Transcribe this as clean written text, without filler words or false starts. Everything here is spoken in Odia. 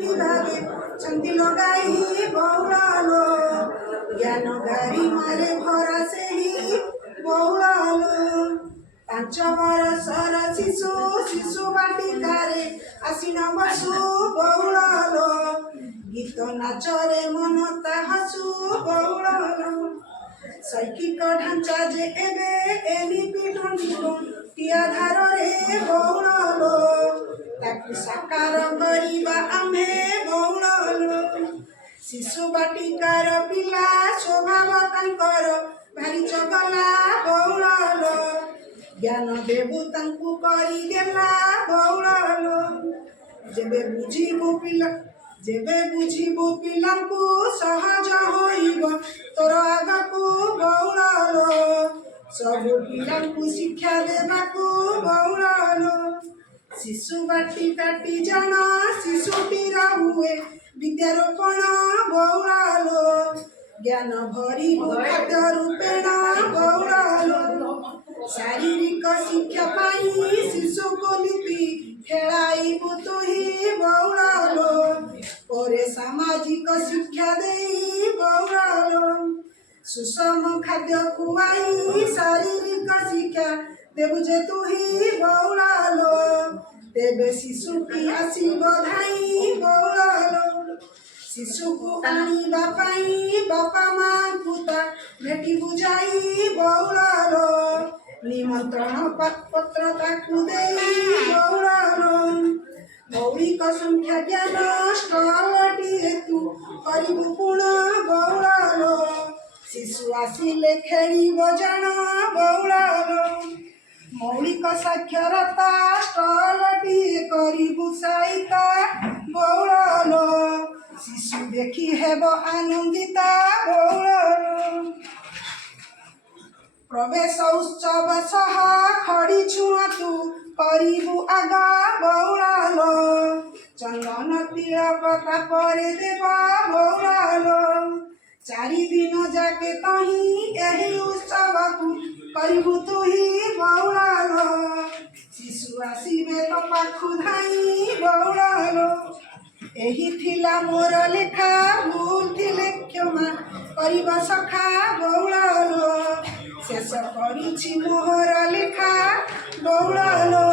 କି ଭାବେ ଛନ୍ଦି ଲଗାଇ ବଉଳାଲୋ ଜ୍ଞାନ ଗାରି ମାରେ ଭରା ସେହି ବଉଳାଲୋ 5 ବରଷର ଶିଶୁ ଶିଶୁ ବାଟିକାରେ ଆସିନ ବସୁ ବଉଳାଲୋ ଗୀତ ନାଚରେ ମନ ତା ହସୁ ବଉଳାଲୋ ଶୈକ୍ଷିକ ଢାଞ୍ଚା ଯେ ଏବେ ଏଲିପି ଟିଆ ଧାରରେ ବଉଳାଲୋ ତାକୁ ସାକାର କରିବା ଆମ୍ଭେ ବଉଳାଲୋ ଶିଶୁ ବାଟିକାର ପିଲା ସ୍ୱଭାବ ତାଙ୍କର ଭାରି ଚଗଲା ବଉଳାଲୋ ଜ୍ଞାନ ଦେବୁ ତାଙ୍କୁ କରିଦେଲା ବଉଳାଲୋ ଯେବେ ବୁଝିବୁ ପିଲାଙ୍କୁ ସହଜ ହୋଇବ ତୋର ଆଗକୁ ବଉଳାଲୋ ସବୁ ପିଲାଙ୍କୁ ଶିକ୍ଷା ଦେବାକୁ ବଉଳାଲୋ ଶିଶୁ ବାଟିକାଟି ଜାଣ ଶିଶୁଟିର ହୁଏ ବିଦ୍ୟାରୋପଣ ବଉଳାଲୋ ଜ୍ଞାନ ଭରିବୁ ଖାଦ୍ୟ ରୂପେଣ ବଉଳାଲୋ ଶାରୀରିକ ଶିକ୍ଷା ପାଇଁ ଶିଶୁକୁ ଲିପି ଖେଳାଇବୁ ତୁହି ବଉଳାଲୋ ପରେ ସାମାଜିକ ଶିକ୍ଷା ଦେଇ ବଉଳାଲୋ ସୁଷମ ଖାଦ୍ୟ ଖୁଆଇ ଶାରୀରିକ ଶିକ୍ଷା ଦେବୁ ଯେ ତୁହି ବଉଳାଲୋ ତେବେ ଶିଶୁଟି ଆସିବ ଧାଇଁ ବଉଳାଲୋ ଶିଶୁକୁ ଆଣିବା ପାଇଁ ବାପା ମାଙ୍କୁ ତା ଭେଟି ବୁଝାଇ ବଉଳାଲୋ ନିମନ୍ତ୍ରଣ ପତ୍ର ତାକୁ ଦେଇ ବଉଳାଲୋ ମୌଳିକ ସଂଖ୍ୟା ଜ୍ଞାନ ଷ୍ଟଲଟିଏ ତୁ କରିବୁ ପୁଣ ବଉଳାଲୋ ଶିଶୁ ଆସିଲେ ଖେଳିବ ଜାଣ ବଉଳାଲୋ ମୌଳିକ ସାକ୍ଷରତା ଷ୍ଟଲଟିଏ କରିବୁ ସାଇତା ବଉଳାଲୋ ଶିଶୁ ଦେଖି ହେବ ଆନନ୍ଦିତା ବଉଳାଲୋ ପ୍ରବେଶ ଉତ୍ସବ ସହ ଖଡ଼ି ଛୁଆଁ ତୁ କରିବୁ ଆଗ ବଉଳାଲୋ ଚନ୍ଦନ ତିଳକ ତାପରେ ଦେବ ବଉଳାଲୋ 4 ଦିନ ଯାକେ ତହିଁ ଏହି ଉତ୍ସବକୁ କରିବୁ ତୁହି ବଉଳାଲୋ ଶିଶୁ ଆସିବେ ତ ପାଖୁ ଧାଇଁ ବଉଳାଲୋ ଏହି ଥିଲା ମୋର ଲେଖା ଭୁଲ ଥିଲେ କ୍ଷମା କରିବା ସଖା ବଉଳାଲୋ ଶେଷ କରିଛି ମୋହର ଲେଖା ବଉଳାଲୋ।